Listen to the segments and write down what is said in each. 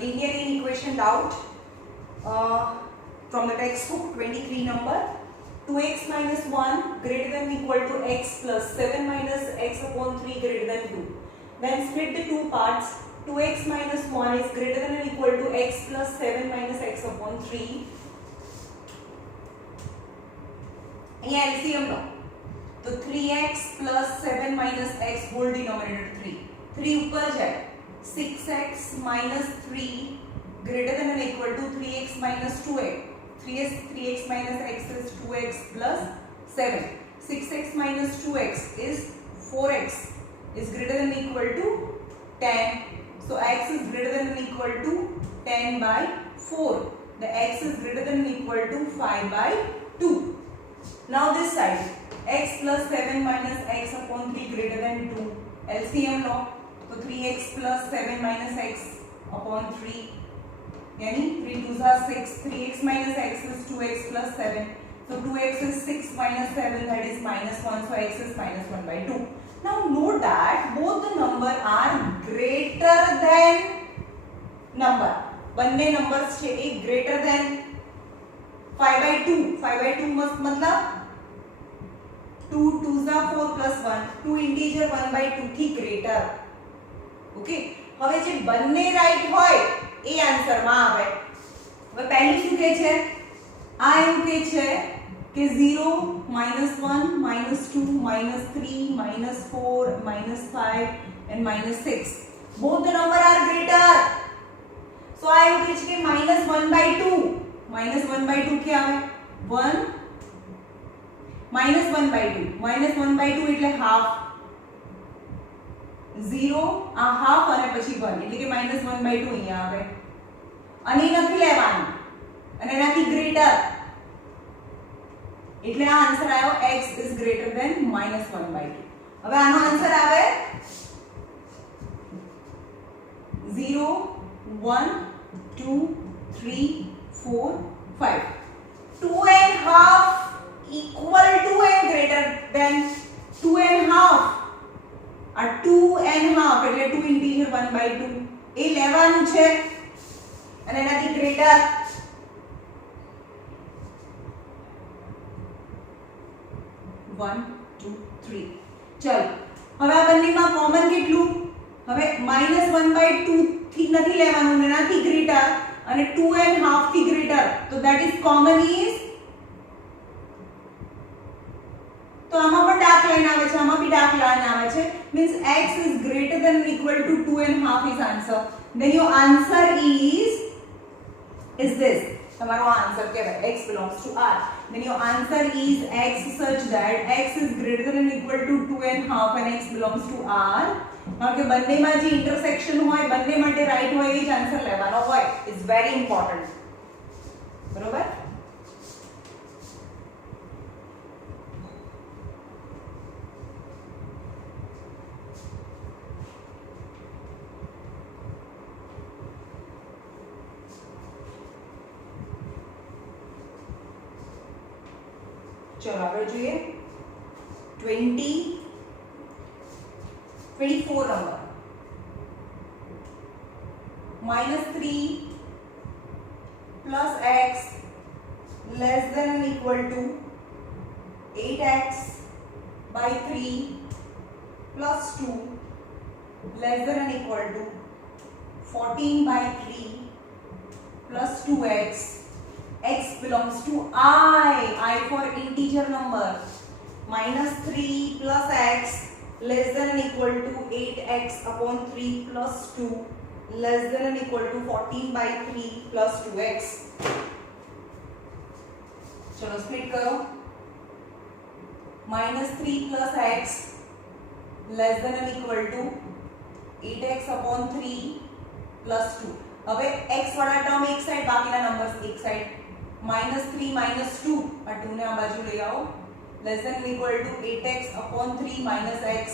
linear inequation doubt from the textbook 23 number. 2x minus 1 greater than or equal to x plus 7 minus x upon 3 greater than 2. When split the two parts, 2x minus 1 is greater than or equal to x plus 7 minus x upon 3. यहाँ LCM लो तो 3x plus 7 minus x whole denominator 3. 3 ऊपर जाए 6x minus 3 greater than or equal to 3x minus 2x. 3x minus x is 2x plus 7. 6x minus 2x is 4x is greater than or equal to 10. So x is greater than or equal to 10 by 4. The x is greater than or equal to 5 by 2. Now this side x plus 7 minus x upon 3 greater than 2. LCM लो तो 3x plus 7 minus x upon 3 यानी 3 2s are 6. 3x minus x is 2x plus 7. So 2x is 6 minus 7, that is minus 1. So x is minus 1 by 2. Now note that both the number are greater than number. બંને numbers છે એ greater than 5 by 2. 5 by 2 मतलब 2 2s are 4 plus 1. 2 integer 1 by 2 થી greater. Okay. હવે જે બંને રાઈટ હોય એ આન્સર માં આવે. હવે પહેલું શું કહે છે? આ એવું કહે છે કે 0 -1 -2 -3 -4 -5 and -6 both the number are greater. So આ એવું કહે છે કે -1 by 2. -1 by 2 क्या આવે? 1 -1 by 2. -1 by 2 એટલે half. 0 આ હાફ અને પછી 1 એટલે કે -1 by 2 અહીંયા આવે. અને નથી લેવાનું અને એનાથી ગ્રેટર એટલે આ આન્સર આવ્યો x is greater than -1 by 2. હવે આનો આન્સર આવે 0 1 2 3 4 5. 2 and half equal to and greater than 2 and half. આ 2 and half એટલે 2 integer 1 by 2 એ લેવાનું છે અને એનાથી ગ્રેટર. One, two, three. ચલો હવે આ બંનેમાં કોમન કેટલું? હવે -1 by 2 થી નથી લેવાનું, એનાથી ગ્રેટર અને 2 and half થી ગ્રેટર. તો that is common is તો આમાં પણ ડાર્ક લાઈન આવે છે, આમાં બી ડાર્ક લાઈન આવે છે. means x is greater than or equal to 2 and half is answer. Then your answer is this. તમારો આન્સર કહેવાય x belongs to r. Then your answer is x such that x is greater than or equal to 2 and half and x belongs to r. કારણ કે બંનેમાં જે ઇન્ટરસેક્શન હોય બંને માટે રાઈટ હોય એ જ આન્સર લેવાનો હોય. It's very important. બરોબર? चलो આગળ જોઈએ 24 number -3 plus x less than or equal to 8x by 3 plus 2 less than or equal to 14 by 3 plus 2x. X belongs to I for integer number. -3 plus x less than or equal to 8x upon 3 plus 2 less than or equal to 14 by 3 plus 2x. चलो स्प्लिट करो. -3 plus x less than or equal to 8x upon 3 plus 2. હવે x वाला टर्म एक साइड, बाकीना नंबर्स एक साइड. -3 -2 આ 2 ને આ બાજુ લઈ આવો. less than or equal to 8x upon 3 minus x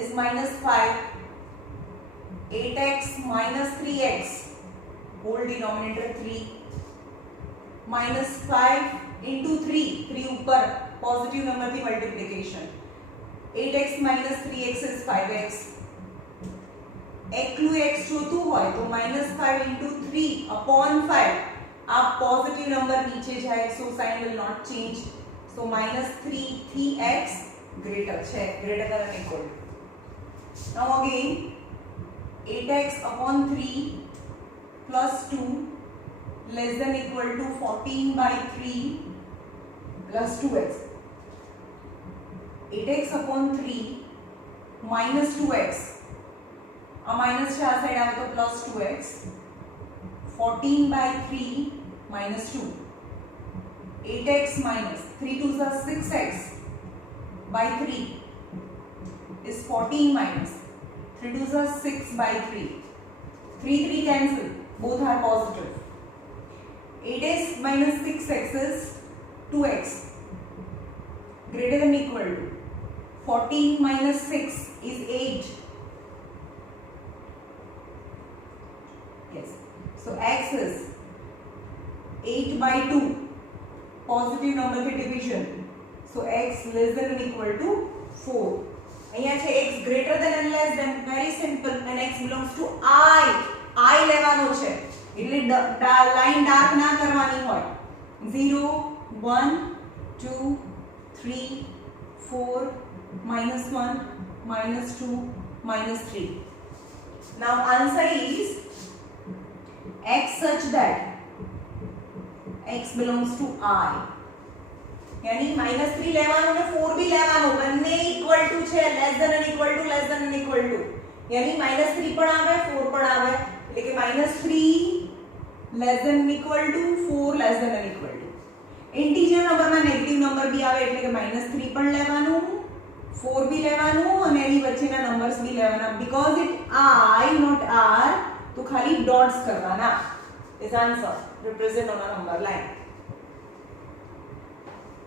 is -5. 8x minus 3x whole denominator 3 minus 5 into 3. 3 ऊपर पॉजिटिव नंबर की multiplication. 8x minus 3x is 5x. એકલું x જોતું હોય તો -5 into 3 upon 5 આ પોઝિટિવ નંબર નીચે જાય so sign will not change so -3 3x greater છે greater than or equal to now again 8x upon 3 plus 2 less than equal to 14 by 3 plus 2x 8x upon 3 minus 2x a minus છે આ સાઈડ આવે તો plus 2x 14 by 3 minus 2 8x minus 3 2s are 6x by 3 is 14 minus 3 2s are 6 by 3 3 cancel both are positive 8x minus 6x is 2x greater than equal to 14 minus 6 is 8 yes so x is 8 by 2 positive number की division so x less than or equal to 4 અહીંયા છે x greater than and less than very simple and x belongs to I લેવાનો છે એટલે line dark ના કરવાની હોય 0 1 2 3 4 -1 -2 -3 now answer is x such that x belongs to I यानी -3 લેવાનું ને 4 भी લેવાનું બંને ઇક્વલ ટુ છે less than and equal to less than and equal to यानी -3 પણ આવે 4 પણ આવે એટલે કે -3 less than and equal to 4 less than and equal to integer નંબરમાં નેગેટિવ નંબર भी આવે એટલે કે -3 પણ લેવાનું 4 भी લેવાનું અને એની વચ્ચેના નંબર્સ भी લેવાના because it I not R तो खाली डॉट्स करवाना is answer represent on a number line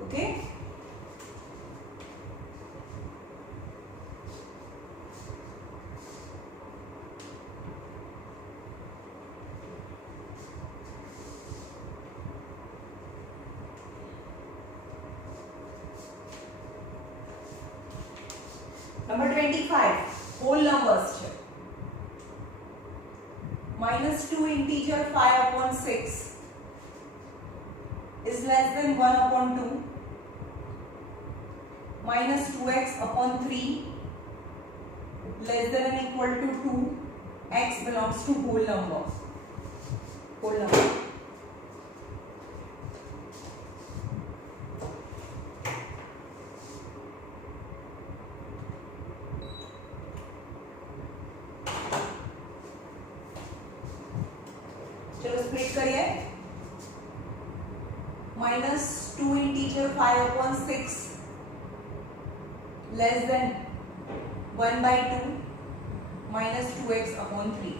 okay number 25 whole numbers છે -2 integer 5 upon 6 is less than 1 upon 2 minus 2x upon 3 less than or equal to 2 x belongs to whole number चलो स्प्लिट करिए -2 integer 5 upon 6 less than 1 by 2 minus 2x upon 3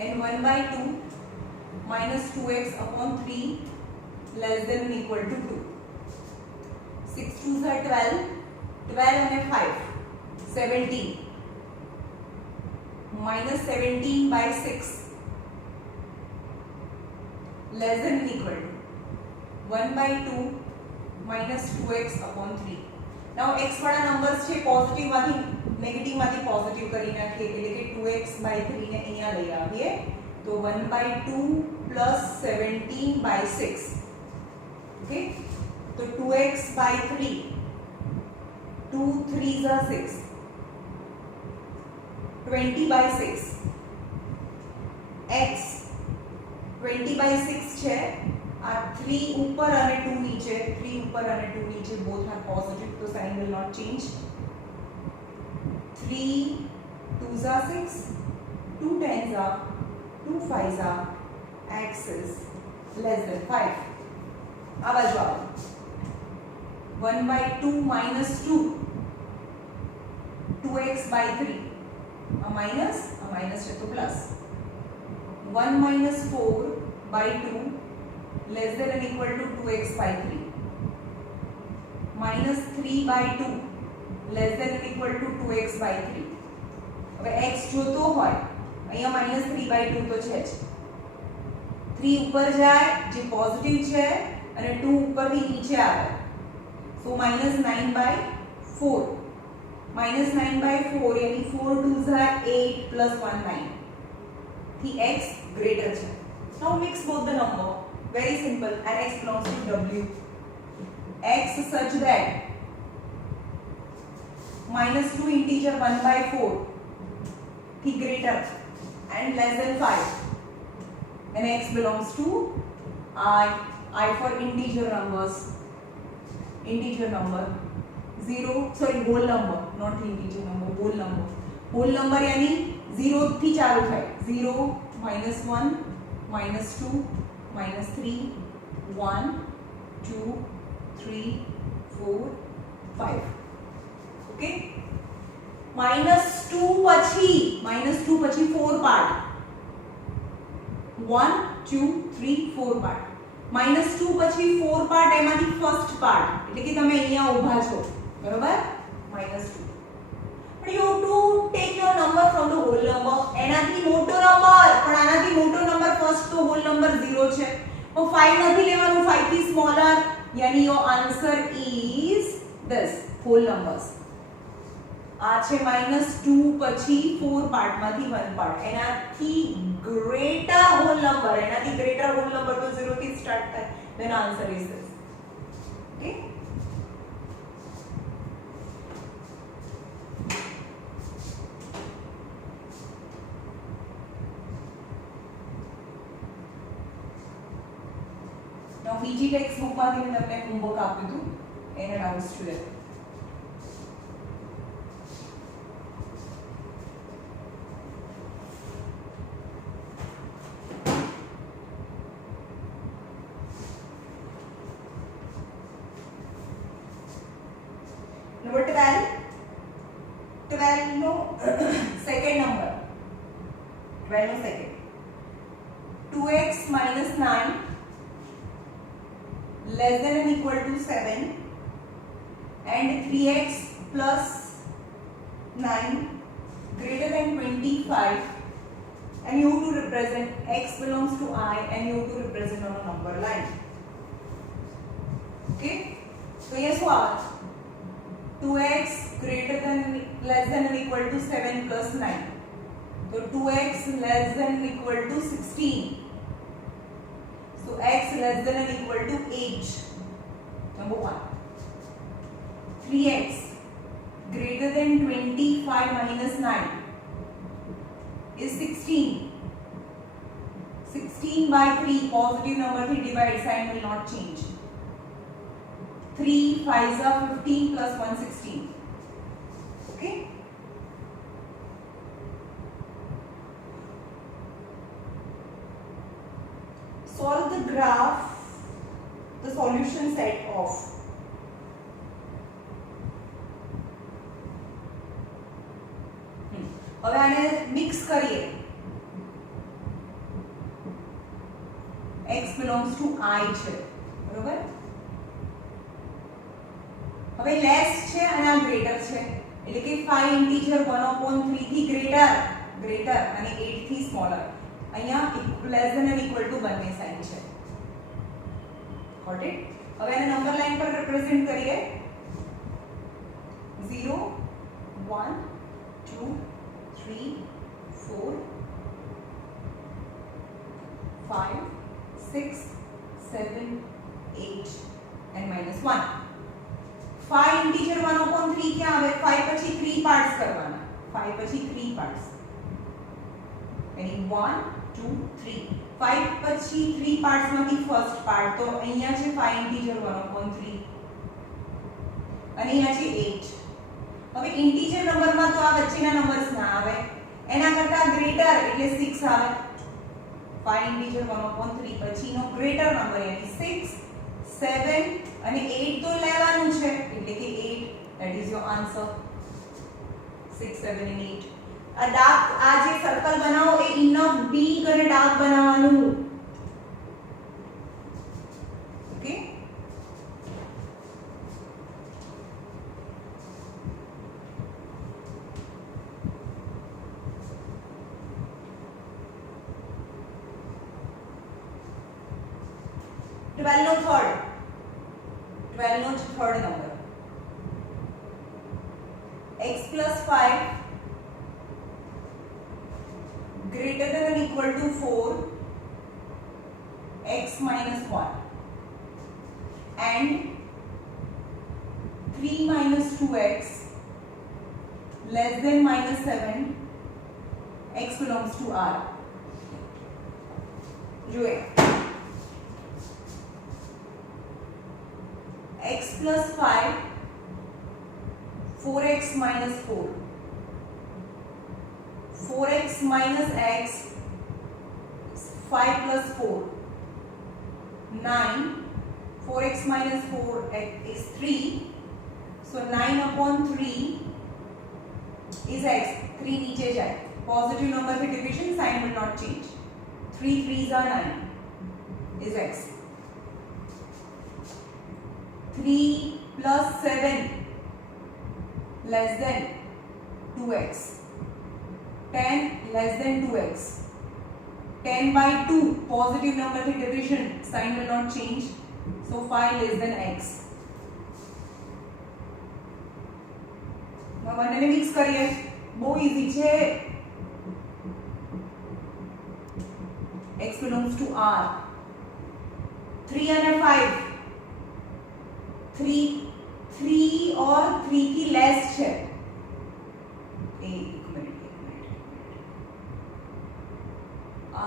and 1 by 2 minus 2x upon 3 less than or equal to 2 6 2s are 12 12 and 5 17 minus 17 by 6 less than or equal to 1 by 2 minus 2x upon 3 now x वाला नंबर्स છે પોઝિટિવ માંથી નેગેટિવ માંથી પોઝિટિવ કરી નાખીએ એટલે કે 2x by 3 ને અહીંયા લઈ આવીએ તો 1 by 2 plus 17 by 6 okay तो 2x by 3 2 3s are 6 20 by 6 x 20 by 6 છે આ 3 ઉપર અને 2 નીચે 3 ઉપર અને 2 નીચે both are positive so sign will not change 3 2s are 6 2 10s are 2 5s are x is less than 5 આ બાજુ આવો 1 by 2 minus 2 2x by 3 a minus છે તો plus 1 minus 4 by 2 less than or equal to 2x by 3 minus 3 by 2 less than or equal to 2x by 3 હવે x જોતો હોય અહીંયા -3 by 2 તો છે જ 3 ઉપર જાય જે પોઝિટિવ છે અને 2 ઉપરથી નીચે આવે so -9 by 4 माइनस 9/4 यानी 4 2 8 प्लस 1 9 थी x ग्रेटर है. Now mix both the number. Very simple. And x belongs to w. X such that minus 2 integer 1/4 थी greater and less than 5. And x belongs to I. I for integer numbers. Integer number. 0 sorry whole number not integer number whole number यानी 0 थी चालू થાય 0 -1 -2 -3 1 2 3 4 5 ओके -2 પછી 4 પાર્ટ 1 2 3 4 પાર્ટ -2 પછી 4 પાર્ટ એમાંથી first part એટલે કે તમે અહીંયા ઊભા છો બરોબર -2 but you have to take your number from the whole number એનાથી મોટો નંબર પણ આનાથી મોટો નંબર ફર્સ્ટ તો હોલ નંબર 0 છે તો 5 નથી લેવાનું 5 થી સ્મોલર यानी your answer is this whole numbers આ છે -2 પછી 4 પાર્ટમાંથી 1 પાર્ટ એનાથી ગ્રેટર હોલ નંબર એનાથી ગ્રેટર હોલ નંબર તો 0 થી સ્ટાર્ટ થાય then answer is this okay now બીજી ટેક્સ્ટ બુકમાંથી મેં તમને હોમવર્ક આપ્યું હતું એને doubts to let Number 12 no second number 12 no second 2x minus 9 less than or equal to 7 and 3x plus 9 greater than 25 and you have to represent x belongs to I and you have to represent on a number line okay so yes what 2x greater than less than or equal to 7 plus 9 so 2x less than or equal to 16 so x less than or equal to 8 number 1 3x greater than 25 minus 9 is 16 by 3 positive number 3 divide sign will not change 3 5s are 15 plus 1 16 okay solve the graph the solution set of હવે આને મિક્સ કરીએ x belongs to I છે બરોબર હવે લેસ છે અને આ ગ્રેટર છે એટલે કે 5 ઇન્ટીજર 1/3 થી ગ્રેટર અને 8 થી સ્મોલર અહીંયા less than and equal to બંને સાઇન છે ગોટ ઇટ હવે આને નંબર લાઈન પર રિપ્રેઝન્ટ કરીએ 0 1 2 3 4 5 6 7 8 and -1 5 इंटीजर 1/3 क्या આવે 5 પછી 3 પાર્ટ્સ કરવાના 5 પછી 3 પાર્ટ્સ यानी 1 2 3 5 પછી 3 પાર્ટ્સ માંથી ફર્સ્ટ પાર્ટ તો અહીંયા છે 5 इंटीजर 1/3 અને અહીંયા છે 8 હવે इंटीजर નંબરમાં તો આ વચ્ચેના નંબર્સ ના આવે એના કરતા ગ્રેટર એટલે 6 આવે 5 इंटीजर 1/3 પછીનો ગ્રેટર નંબર यानी 6 7 અને 8 તો લેવાનું છે એટલે કે 8 that is your answer 6 7 and 8 આ ડાર્ક આ જે સર્કલ બનાવો એ ઇનફ બીગ અને ડાર્ક બનાવવાનું okay twelve no third number x plus 5 greater than or equal to 4 x minus 1 and 3 minus 2x less than minus 7 x belongs to R. જોઈએ x plus 5 4x minus 4 4x minus x 5 plus 4 9 4x minus 4 is 3 so 9 upon 3 is x 3 नीचे जाए positive number की division sign will not change 3 3s are 9 is x 3 plus 7 less than 2x 10 less than 2x 10 by 2 positive number की division sign will not change so 5 less than x બંનેને મિક્સ કરીએ બહુ ઈઝી છે x belongs to R 3 અને 5 3 और 3 की लेस છે એક મિનિટ આ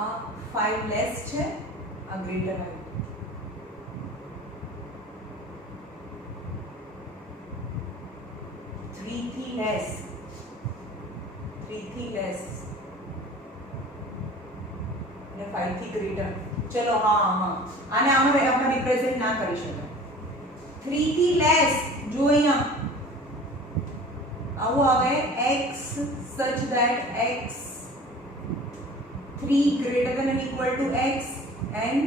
5 લેસ છે આ ગ્રેટર આવ્યું 3 થી લેસ અને 5 થી ગ્રેટર ચલો હા આને આપણે રિપ્રેઝન્ટ ના કરી શકાય 3 થી લેસ જો અહીંયા આવું આવે x such that x 3 greater than or equal to x and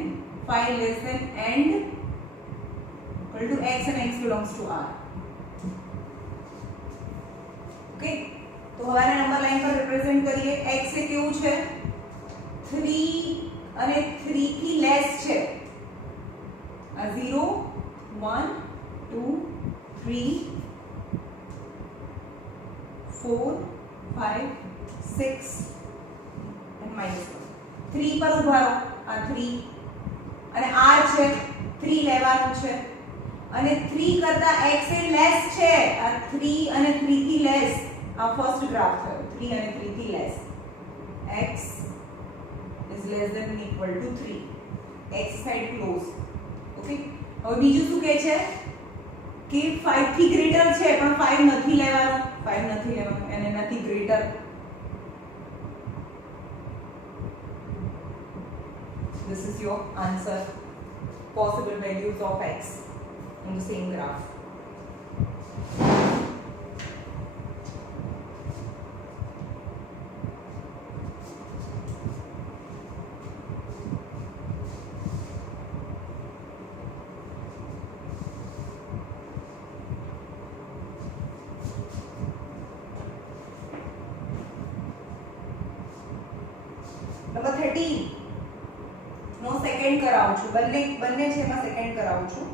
5 less than and equal to x and x belongs to R. Okay तो હવે આને નંબર લાઈન પર રિપ્રેઝન્ટ કરીએ x એ કેવું છે 3 અને 3 થી લેસ છે આ 0 1 2 3 4 5 6 and minus 1 3 પર ઉભા રહો આ 3 અને r છે 3 લેવાનું છે અને 3 કરતા x એ લેસ છે આ 3 અને 3 થી લેસ આ ફર્સ્ટ ગ્રાફ થયો 3 અને 3 થી less x is less than or equal to 3 x side close okay હવે બીજું શું કહે છે કે 5 થી ગ્રેટર છે પણ 5 નથી લેવાનો અને એનાથી greater this is your answer possible values of x on the same graph. Number 13 નો સેકન્ડ કરાવું છું બંને છે એમાં સેકન્ડ કરાવું છું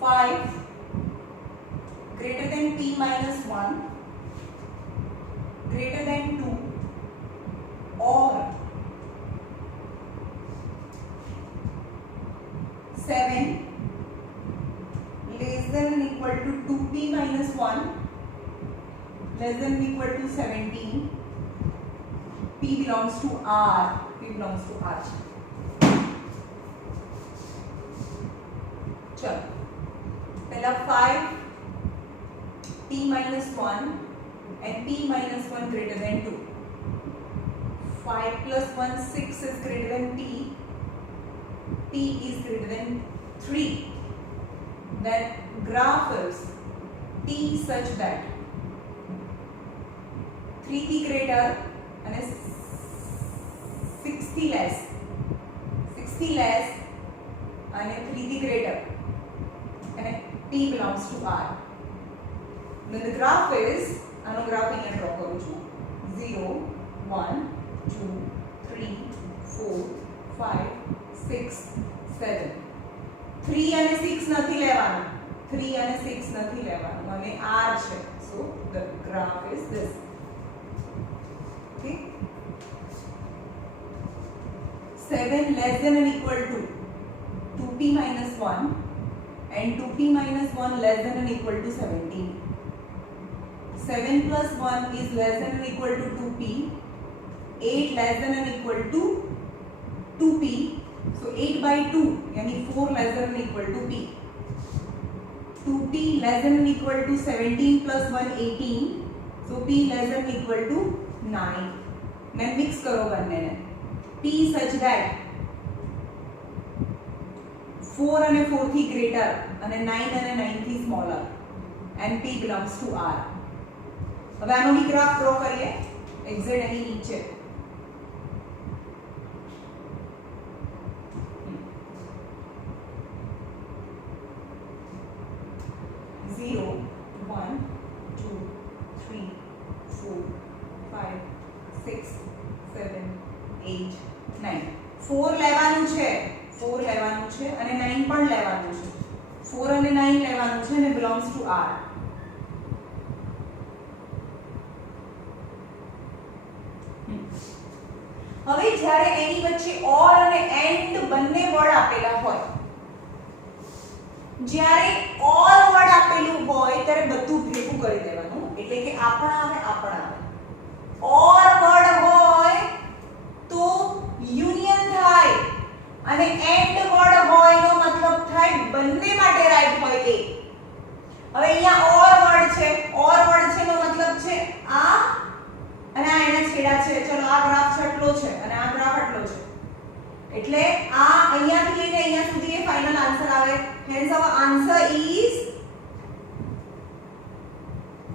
5 greater than p minus 1 greater than 2 or 7 less than or equal to 2p minus 1 less than or equal to 17 p belongs to R चलो पहला 5 p minus 1 and p minus 1 greater than 2 5 plus 1 6 is greater than p is greater than 3 then graph is t such that 3 થી greater and 60 less and 3 થી greater and p belongs to R. Then the graph is આનો ગ્રાફ અહીંયા ડ્રો કરું છું 0 1 2 3 4 5 6 7 3 અને 6 નથી લેવાનું અને R છે So the graph is this. Okay. 7 less than or equal to 2p minus 1 and 2p minus 1 less than or equal to 17. 7 plus 1 is less than or equal to 2p. 8 less than or equal to 2p. So 8 by 2 यानी 4 less than or equal to p. 2p less than or equal to 17 plus 1 18. So p less than or equal to 9. मैं मिक्स करो बनने ने p such that 4 અને 4 થી greater અને 9 અને 9 થી smaller and p belongs to r. હવે આનો બી ગ્રાફ ડ્રો કરીએ એક્ઝેટ એની નીચે. Zero, 1, 2, 3, 4, 5, 6, 7, 8, 9. 4 લેવાનું છે, 4 લેવાનું છે અને 9 પણ લેવાનું છે. 4 અને 9 લેવાનું છે અને belongs to R. હવે જ્યારે એની વચ્ચે OR અને AND બંને વર્ડ આપેલા હોય, જ્યારે OR વર્ડ આપેલું હોય ત્યારે બધું ભેગું કરી દેવાનું, એટલે કે આ પણ આવે. OR વર્ડ હોય તો યુનિયન થાય અને AND વર્ડ હોય નો મતલબ થાય બંને માટે રાઈટ હોય એ. હવે અહીંયા OR વર્ડ છે નો મતલબ છે આ અને આ એના છેડા છે. ચલો આ ગ્રાફ આટલો છે અને આ ગ્રાફ આટલો છે, એટલે આ અહીંયાથી લઈને અહીંયા સુધી એ ફાઇનલ આન્સર આવે. Hence our answer is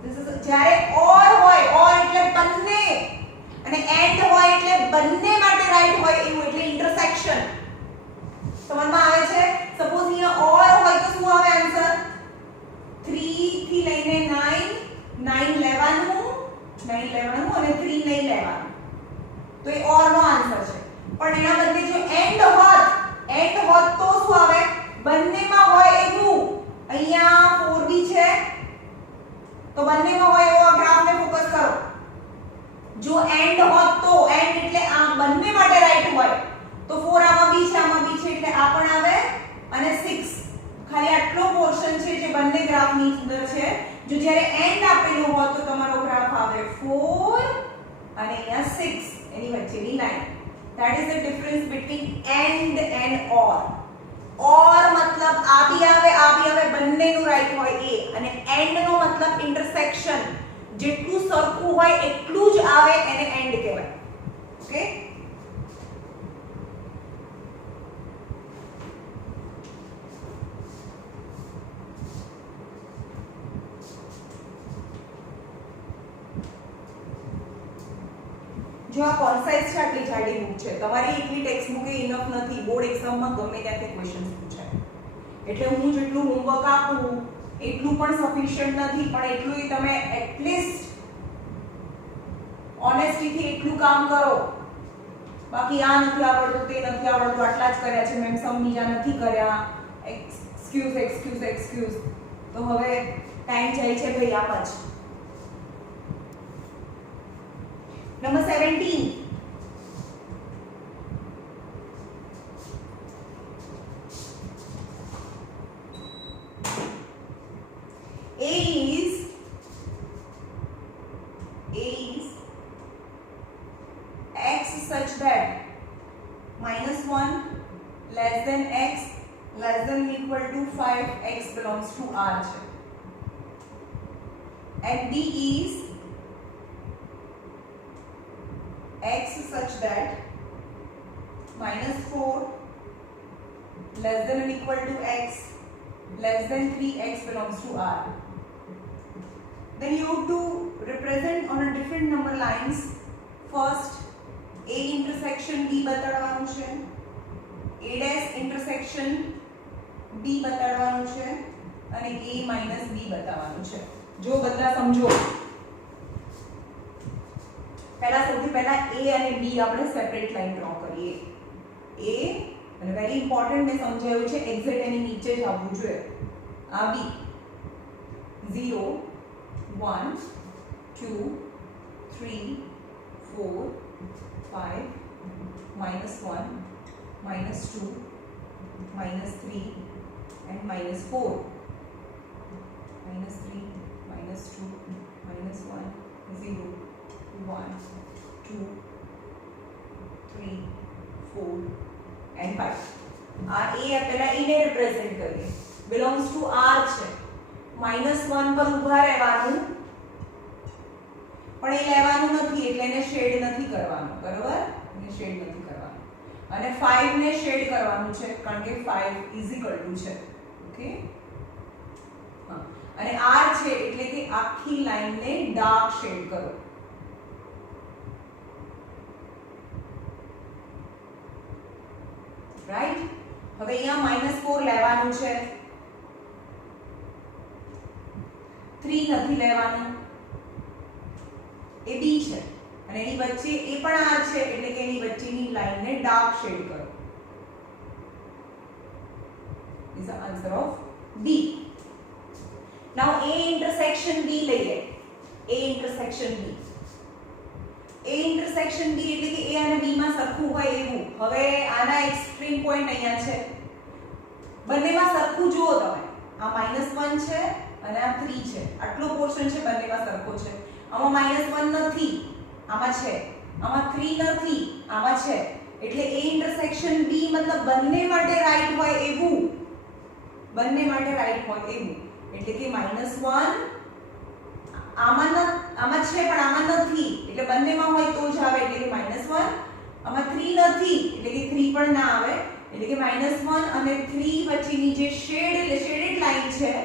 this is જ્યારે OR હોય, OR એટલે બંને અને AND હોય એટલે બંને માટે રાઈટ હોય એવું, એટલે ઇન્ટરસેક્શન. સમજમાં આવે છે? સપોઝ અહીંયા OR હોય તો શું આવે આન્સર? 3 થી લઈને 9 લેવાનું અને 3 નહીં લેવાનું, તો એ OR નો આન્સર છે. પણ એના બદલે જો AND હોત તો શું આવે? બંનેમાં હોય એવું. અહીંયા 4b છે તો બંનેમાં હોય એવો ગ્રાફને ફોકસ કરો. જો AND હોત તો AND એટલે આ બંને માટે રાઈટ હોય તો 4 આમાં બી છે એટલે આ પણ આવે અને 6. ખાલી આટલો પોર્શન છે જે બંને ગ્રાફની અંદર છે. જો જ્યારે AND આપેલું હોય તો તમારો ગ્રાફ આવે 4 અને અહીંયા 6 એની વચ્ચેની line. That is the difference between AND and OR. OR मतलब आ भी आवे બંનેનું રાઈટ હોય એ, અને AND નો મતલબ ઇન્ટરસેક્શન, જેટલું સરખું હોય એટલું જ આવે એને AND કહેવાય. ઓકે, જો આ કોન્સાઇઝ છે, આટલી જાડી બુક છે, તમારી એકલી ટેક્સ્ટ બુક એ ઇનફ નથી. બોર્ડ એક્ઝામમાં ગમે ત્યાંથી ક્વેશ્ચન્સ પૂછાય, એટલે હું જેટલું હોમવર્ક આપું એટલું પણ સફિશિયન્ટ નથી, પણ એટલું તમે એટલીસ્ટ ઓનેસ્ટીથી એટલું કામ કરો. બાકી આ નથી આવડતું, તે નથી આવડતું, આટલા જ કર્યા છે મેમ, સમ બીજા નથી કર્યા, એક્સક્યુઝ. તો હવે ટાઈમ જાય છે ભાઈ આપ જ. Number 17. A is x such that -1 less than x less than or equal to 5x belongs to R છે. And B is x such that -4 less than or equal to x less than 3x belongs to R. Then you have to represent on a different number lines. First A intersection B બતાડવાનું છે, A dash intersection B બતાડવાનું છે અને A minus B બતાવવાનું છે. જો બધા સમજો, સૌથી પહેલા A અને B આપણે સેપરેટ લાઈન ડ્રો કરીએ. A અને વેરી ઇમ્પોર્ટન્ટ મેં સમજાવ્યું છે, એક્ઝેક્ટ એની નીચે જ આવવું જોઈએ. આ B 0 1 2 3 4 5 -1 -2 -3 and -4 -3 -2 -1 0 1 2 3 4 and 5 આ a પહેલા a ને રિપ્રેઝન્ટ કરીએ belongs to r છે -1 પર ઊભા રહેવાનું પણ એ લેવાનું નથી એટલે એને શેડ નથી કરવાનું બરોબર એને શેડ નથી કરવાનું અને 5 ને શેડ કરવાનું છે કારણ કે 5 ઇઝ ઇક્વલ ટુ છે ઓકે હા અને r છે એટલે કે આખી લાઈન ને ડાર્ક શેડ કરો રાઈટ હવે અહીંયા -4 લેવાનું છે 3 નથી લેવાનું એ b છે અને એની વચ્ચે એ પણ r છે એટલે કે એની વચ્ચેની લાઈન ને ડાર્ક શેડ કરો is the answer of b now a intersection b લઈએ a intersection b એટલે કે a અને b માં સરખું હોય એવું હવે આના એક્સ્ટ્રીમ પોઈન્ટ અહીંયા છે બંનેમાં સરખું જુઓ તમે આ -1 છે અને આ 3 છે આટલો પોર્શન છે બંનેમાં સરખો છે આમાં -1 નથી આમાં છે આમાં 3 નથી આમાં છે એટલે a ઇન્ટરસેક્શન b મતલબ બંને માટે રાઈટ હોય એવું બંને માટે રાઈટ હોય એવું એટલે કે -1 આમાં છે પણ આમાં નથી એટલે બંનેમાં હોય તો જ આવે એટલે કે -1 આમાં 3 નથી એટલે કે 3 પણ ના આવે એટલે કે -1 અને 3 વચ્ચેની જે શેડેડ લાઈન છે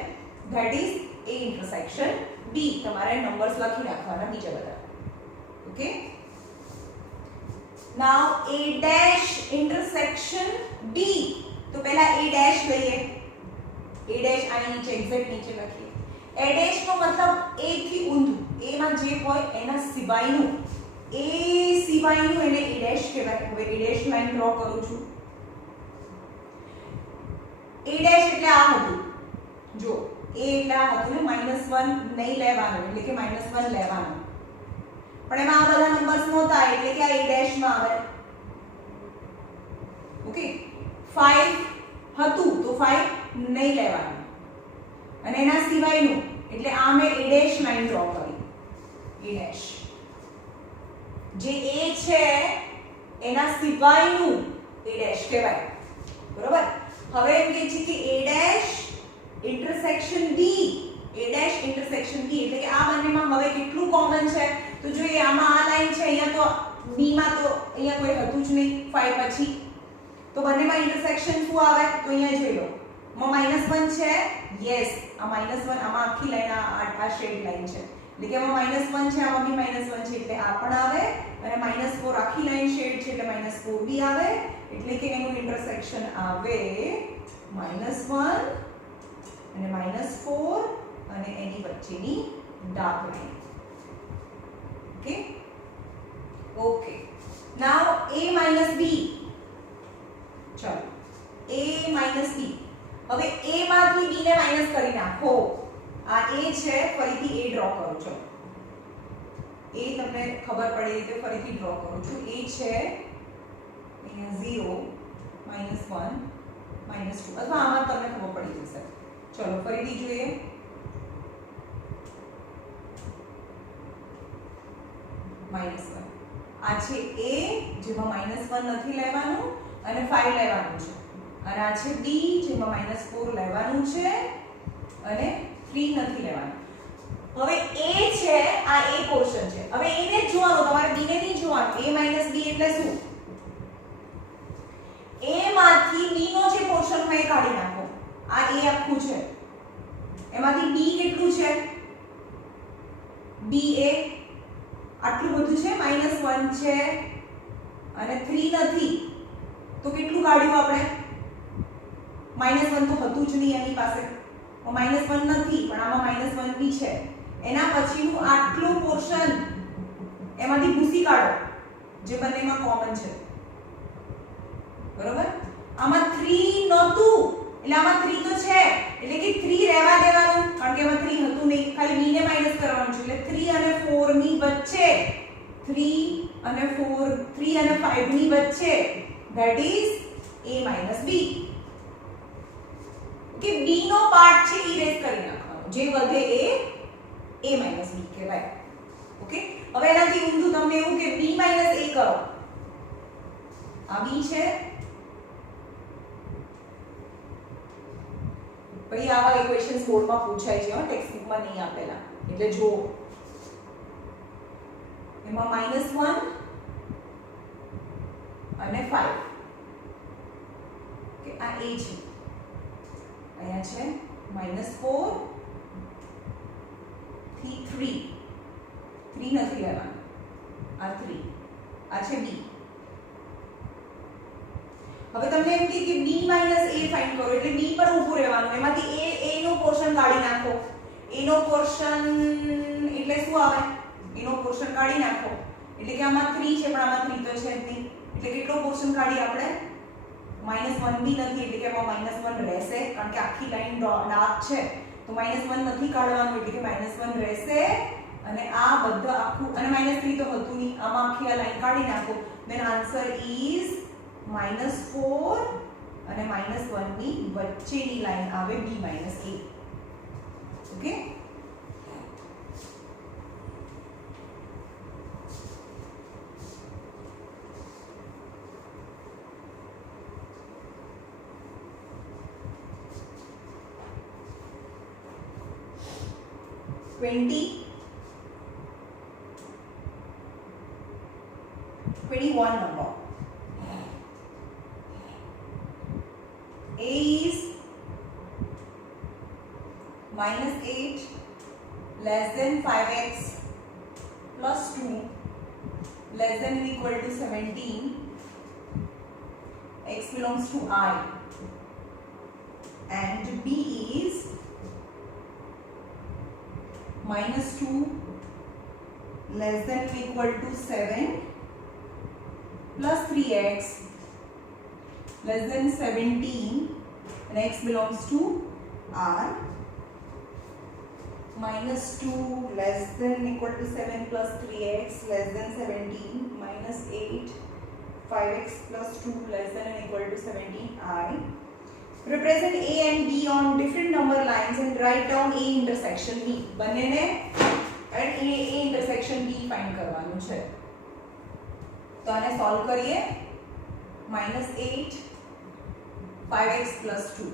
that is a intersection b તમારે નંબર્સ લખી રાખવાના બીજા બધા okay now a dash intersection b તો પહેલા a dash લઈએ a dash આની નીચે એક્ઝેક્ટ નીચે લખીએ a dash નો મતલબ a થી ઊંધું a માં જે હોય એના સિવાયનું એને a dash કહેવાય હવે a dash લાઈન ડ્રો કરું છું a dash એટલે આ હતું જો a એટલે આ હતું ને -1 નહીં લેવાનું એટલે કે -1 લેવાનું પણ એમાં આ બધા નંબર્સ નહોતા એટલે કે આ a dash માં આવે ઓકે 5 હતું તો 5 નહીં લેવાનું અને એના સિવાયનું એટલે આ મેં a dash લાઈન ડ્રો કરી a dash જે a છે એના સિવાયનું a dash કહેવાય બરોબર હવે એમ કહે છે કે a dash intersection b એટલે કે આ બંનેમાં હવે કેટલું કોમન છે તો જોઈએ આમાં આ લાઈન છે અહીંયા તો b માં તો અહીંયા કોઈ હતું જ નહીં 5 પછી તો બંનેમાં ઇન્ટરસેક્શન શું આવે તો અહીંયા જોઈ લો માં -1 છે યસ આ -1 આમાં આખી લાઈન આ શેડ લાઈન છે એટલે કે આમાં -1 છે આમાં બી -1 છે એટલે આ પણ આવે અને -4 આખી લાઈન શેડ છે એટલે -4 બી આવે એટલે કે એનું ઇન્ટરસેક્શન આવે -1 અને -4 અને એની વચ્ચેની dark line okay now a b ચલો a b હવે a માંથી b ને માઈનસ કરી નાખો આ a છે ફરીથી a ડ્રો કરું છું a તમને ખબર પડે રીતે ફરીથી ડ્રો કરું છું a છે અહીંયા 0 -1 -2 અથવા આમાં તમને ખબર પડી જશે ચલો ફરીથી જોઈએ -1 આ છે a જેમાં -1 નથી લેવાનું અને 5 લેવાનું છે અને આ છે b જેમાં -4 લેવાનું છે અને 3 નથી લેવાનું હવે a છે આ a પોર્શન છે હવે a ને જ જોવાનું તમારે b ને નહીં જોવાનું a b એટલે શું a માંથી b નો જે પોર્શન હોય એ કાઢી નાખો આ a આખું છે એમાંથી b કેટલું છે b a આટલું બધું છે -1 છે અને 3 નથી તો કેટલું કાઢ્યું આપણે -1 તો હતું જ નહીં એની પાસે -1 નથી પણ આમાં -1 બી છે એના પછીનું આટલું પોર્શન એમાંથી ભૂસી કાઢો જે બંનેમાં કોમન છે બરોબર આમાં 3 નહોતું એટલે આમાં 3 તો છે એટલે કે 3 રહેવા દેવાનું કારણ કે એમાં 3 હતું નહીં ખાલી હવે b ને માઈનસ કરવાનું છે એટલે 3 અને 4 ની વચ્ચે 3 અને 4 3 અને 5 ની વચ્ચે that is a - b કે b નો પાર્ટ છે ઇરેઝ કરી નાખવાનો જે વધે એ a - b કહેવાય ઓકે હવે એનાથી ઊંધું તમને એવું કે b - a કરો આ b છે ભાઈ આવા ઇક્વેશન્સ બોર્ડમાં પૂછાય છે ટેક્સ્ટ બુકમાં નહીં આપેલા એટલે જો એમાં -1 અને 5 કે આ a છે અહીંયા છે -4 થી 3 3 નથી લેવાનું આ 3 આ છે b હવે તમને એમ કે b - a ફાઇન્ડ કરો એટલે b પર ઊભું રહેવાનું એમાંથી a નો પોર્શન કાઢી નાખો a નો પોર્શન એટલે શું આવે a નો પોર્શન કાઢી નાખો એટલે કે આમાં 3 છે પણ આમાં 3 તો છે જ નહીં એટલે કેટલો પોર્શન કાઢી આપણે -1 બી નથી એટલે કે આમાં -1 રહેશે કારણ કે આખી લાઈન ડાર્ક છે તો -1 નથી કાઢવાનું એટલે કે -1 રહેશે અને આ બધા આખું અને -3 તો હતું નહીં આમાં આખી આ લાઈન કાઢી નાખો then answer is -4 અને -1 ની વચ્ચેની લાઈન આવે b - a okay -21 number a is -8 less than 5x plus 2 less than or equal to 17 x belongs to I and b is -2 less than or equal to 7 plus 3x less than 17 and x belongs to R -2 less than or equal to 7 plus 3x less than 17 -8 5x plus 2 less than or equal to 17 I represent a and b on different number lines and write down a intersection b બંનેને and a intersection b find કરવાનું છે તો આને સોલ્વ કરીએ -8 5x plus 2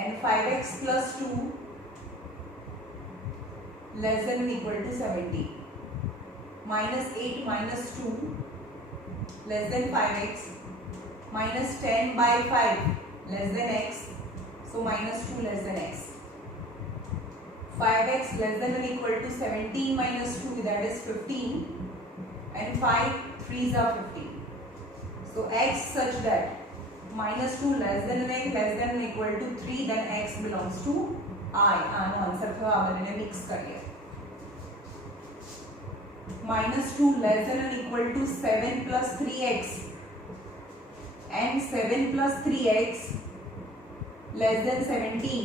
and 5x plus 2 less than or equal to 70 -8 minus 2 less than 5x minus 10 by 5 less than x so -2 less than x 5x less than or equal to 17 minus 2 that is 15 and 5 3s are 15 so x such that -2 less than or equal to 3 then x belongs to I આનો આન્સર થયો આ બંનેને મિક્સ કરીએ -2 less than or equal to 7 plus 3x and 7 plus 3x less than 17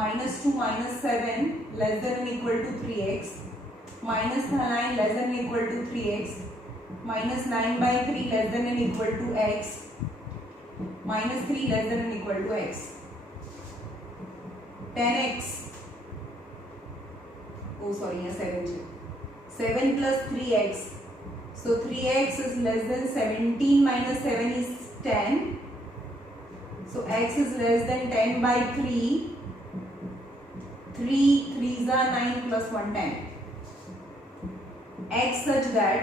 -2 minus 7 less than or equal to 3x minus 9 less than or equal to 3x minus 9 by 3 less than or equal to x minus 3 less than or equal to x 10x oh sorry here 7 છે 7 plus 3x so 3x is less than 17 minus 7 is 10 so x is less than 10 by 3 3 3s are 9 plus 1 10 x such that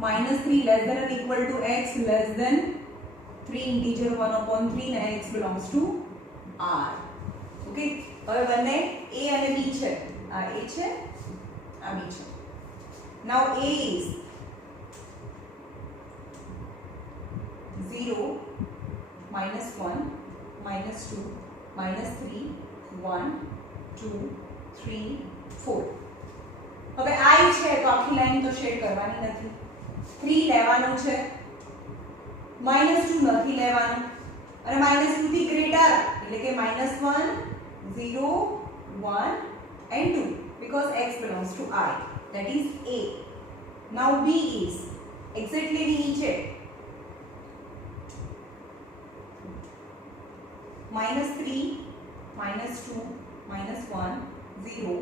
-3 less than or equal to x less than 3 integer 1/3 and x belongs to R okay હવે બંને a અને b છે આ a છે આ b છે now a is 0 -1 -2 -3 1 2 3 4 હવે I છે તો આખી લાઈન તો શેડ કરવાની નથી 3 લેવાનું છે -2 નથી લેવાનું અને -2 થી ગ્રેટર એટલે કે -1 0 1 and 2 because x belongs to I. That is A. Now B is exactly नीचे -3, -2, -1, 0,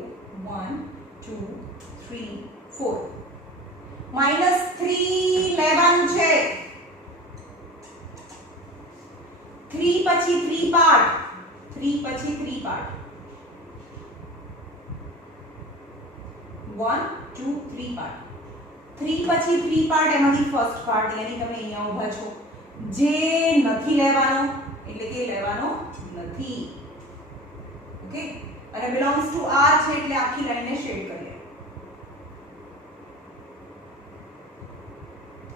1, 2, 3, 4. -3 લેવાનું છે. 3 પછી 3 પાર્ટ. 3 પછી 3 પાર્ટ. 1, 2, 3 પાર્ટ. 3 પછી 3 પાર્ટ એમાંથી ફર્સ્ટ પાર્ટ યાની તમે અહીંયા ઊભા છો જે નથી લેવાનો એટલે કે લેવાનો નથી. ઓકે અને belongs to R છે એટલે આખી લાઈનને શેડ કરીએ.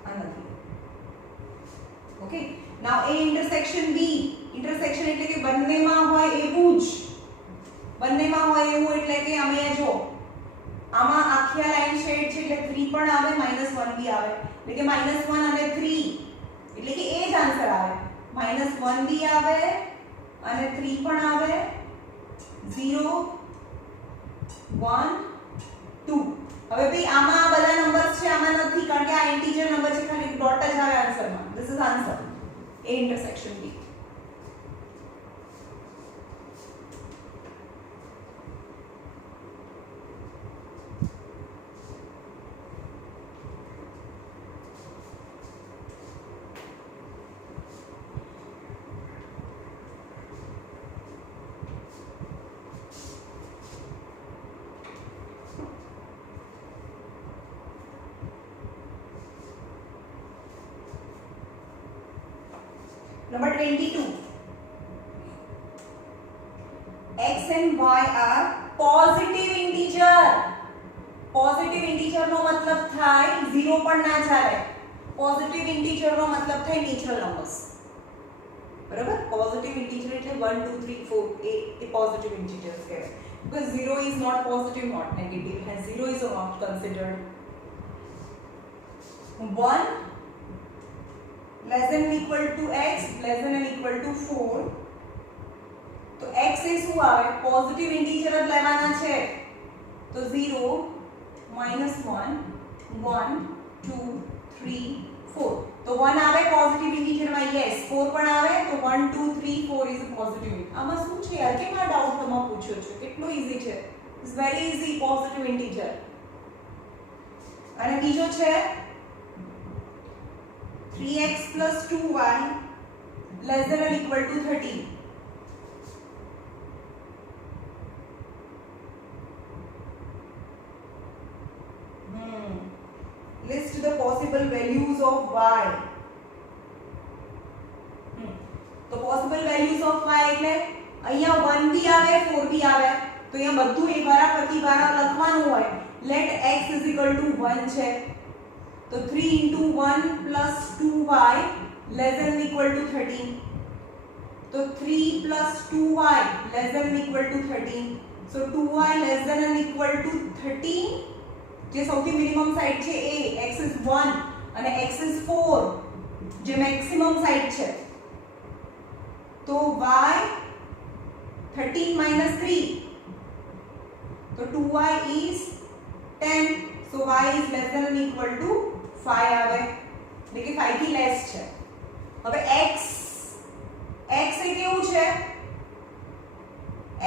આ નથી. ઓકે નાઉ A ઇન્ટરસેક્શન B. ઇન્ટરસેક્શન એટલે કે બંનેમાં હોય એવું જ. બંનેમાં હોય એવું એટલે કે અમે જો આમાં આખી લાઈન શેડ છે એટલે 3 પણ આવે -1 બી આવે એટલે કે -1 અને 3 એટલે કે એ જ આન્સર આવે. -1 બી આવે અને 3 પણ આવે. 0 1 2. હવે ભાઈ આમાં આ બધા નંબર્સ છે આમાં નથી કારણ કે આ ઇન્ટીજર નંબર છે ખાલી ડોટ જ આવે આન્સરમાં. This is answer A intersection B. Number 22. X and Y are positive integer. Positive integer નો મતલબ થાય 0 પણ ના ચાલે. Positive integer નો મતલબ થાય natural numbers. બરાબર? Positive integer એટલે 1 2 3 4 એ positive integers કહેવાય. Because 0 is not positive, not negative. Hence 0 is not considered. 1 less than or equal to x less than or equal to 4. तो x એ શું આવે પોઝિટિવ ઇન્ટીજર જ લેવાના છે તો 0 -1 1 2 3 4 તો 1 આવે પોઝિટિવ ઇન્ટીજર માં યસ 4 પણ આવે તો 1 2 3 4 ઇઝ પોઝિટિવ. આમાં શું છે યાર કેમ આ ડાઉટ તમે પૂછ્યો છો કેટલું ઈઝી છે. It's very easy positive integer. અને બીજો છે 3x plus 2y less than or equal to 13. List the possible values of y. તો possible values of y એટલે અહીંયા 1 બી આવે 4 બી આવે તો અહીંયા બધું એક વારા પ્રતિ વારા લખવાનું હોય. let x is equal to 1 છે तो 3 into 1 plus 2y less than or equal to 13. तो 3 plus 2y less than or equal to 13. So 2y less than or equal to 13. જે સૌથી મિનિમમ સાઈડ છે a, x is 1 અને x is 4 જે maximum side છે. તો y 13 minus 3. તો 2y is 10. So y is less than or equal to 5 આવે એટલે કે 5 થી લેસ છે. હવે x એ કેવું છે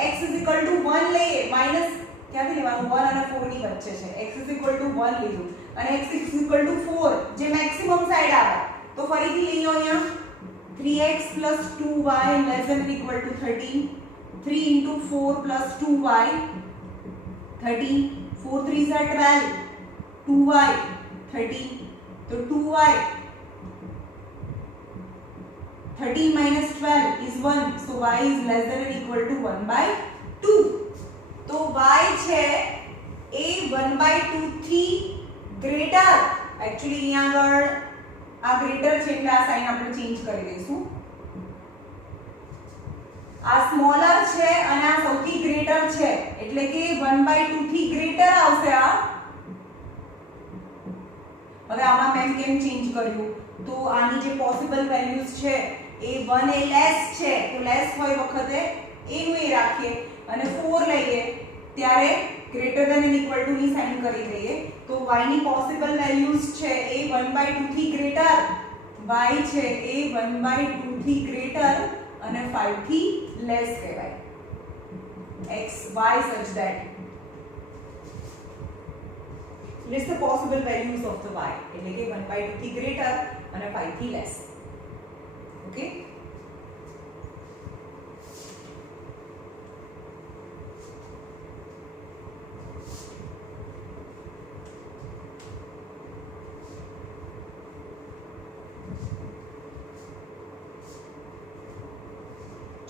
x is equal to 1 લઈએ માઈનસ ક્યાંથી લેવાનું 1 અને 4 ની વચ્ચે છે. x is equal to 1 લીધું અને x is equal to 4 જે મેક્સિમમ સાઈડ આવે તો ફરીથી લઈએ અહીંયા 3x plus 2y less than or equal to 13. 3 into 4 plus 2y 13. 4 3s are 12. 2y 13. तो 2y 13 minus 12 is 1. So y is less than or equal to 1 by 2. तो y છે એ 1 by 2 થી ગ્રેટર. एक्चुअली અહીંયા આગળ આ ગ્રેટર છે એટલે આ સાઈન આપણે ચેન્જ કરી દઈશું. આ સ્મોલર છે અને આ સૌથી ગ્રેટર છે એટલે કે 1 by 2 થી ગ્રેટર આવશે આ. હવે આમાં મેં કેમ ચેન્જ કર્યું તો આની જે પોસિબલ વેલ્યુઝ છે એ 1 એ લેસ છે તો લેસ હોય વખતે a નું એ રાખીએ અને 4 લઈએ ત્યારે greater than and equal two ની સાઇન કરી દઈએ તો y ની પોસિબલ વેલ્યુઝ છે a 1/2 થી ગ્રેટર, y છે a 1/2 થી ગ્રેટર અને 5 થી લેસ કહેવાય x y such that list the possible values of the y એટલે કે 1/2 થી ગ્રેટર અને 5 થી લેસ. ઓકે,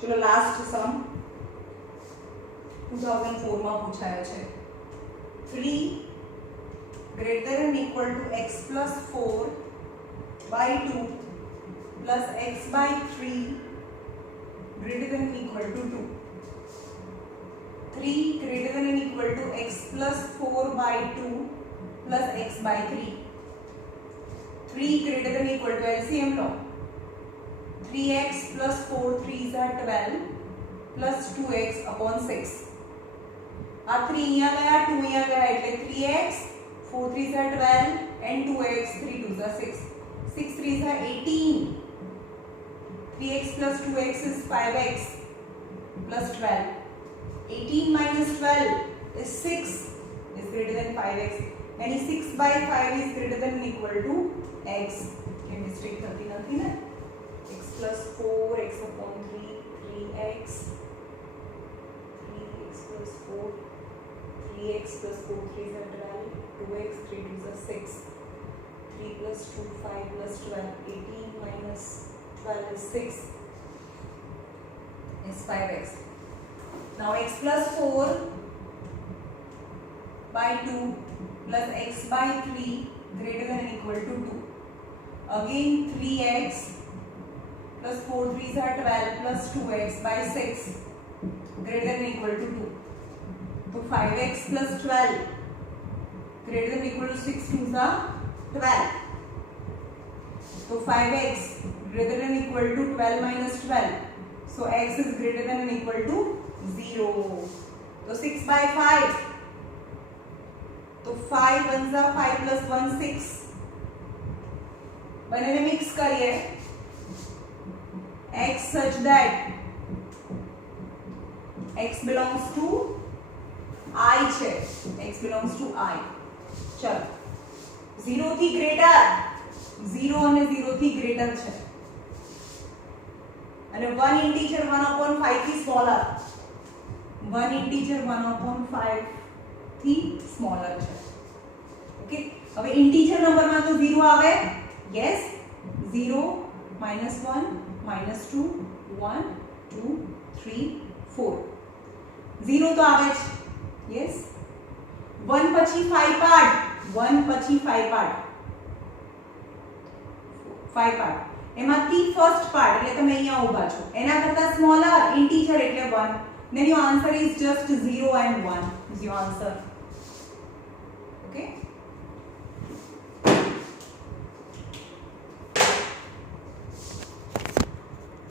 ચલો લાસ્ટ સમ 2004 માં પૂછાયો છે. 3 greater than equal to x plus 4 by 2 plus x by 3 greater than equal to 2. 3 greater than equal to x plus 4 by 2 plus x by 3. 3 greater than equal to LCM law. 3x plus 4 3s are 12 plus 2x upon 6. આ 3 અહીંયા ગયા 2 અહીંયા ગયા એટલે 3x 4 3s are 12 and 2x 3 2s are 6. 6 3s are 18. 3x plus 2x is 5x plus 12. 18 minus 12 is 6 is greater than 5x and 6 by 5 is greater than or equal to x. ये mistake थी ना x plus 4 x upon 3 3x 3x plus 4 3x plus 4 3s are 12 2x 3 2s are 6 3 plus 2 5 plus 12 18 minus 12 is 6 is 5x. Now x plus 4 by 2 plus x by 3 greater than or equal to 2. Again 3x plus 4 3s are 12 plus 2x by 6 greater than or equal to 2. So 5x plus 12 greater than or equal to 6 2s are 12. So 5x greater than or equal to 12 minus 12. So x is greater than or equal to 0. So 6 by 5. So 5 ones are 5 plus 1 6. બંનેને મિક્સ કરીએ x such that x belongs to I છે x belongs to I. ચલો 0 થી ગ્રેટર 0 અને 0 થી ગ્રેટર છે અને 1 ઇન્ટીજર 1/5 થી સ્મોલર 1 ઇન્ટીજર 1/5 થી સ્મોલર છે. ઓકે, હવે ઇન્ટીજર નંબરમાં તો 0 આવે. યસ, 0 -1 -2 1 2 3 4 0 તો આવે જ. યસ, 1 પછી 5 પાર્ટ 1 પછી 5 પાર્ટ એમાંથી ફર્સ્ટ પાર્ટ એટલે તમે અહીંયા ઊભા છો એના કરતા સ્મોલર ઇન્ટીજર એટલે 1. then your answer is just 0 and 1 is your answer.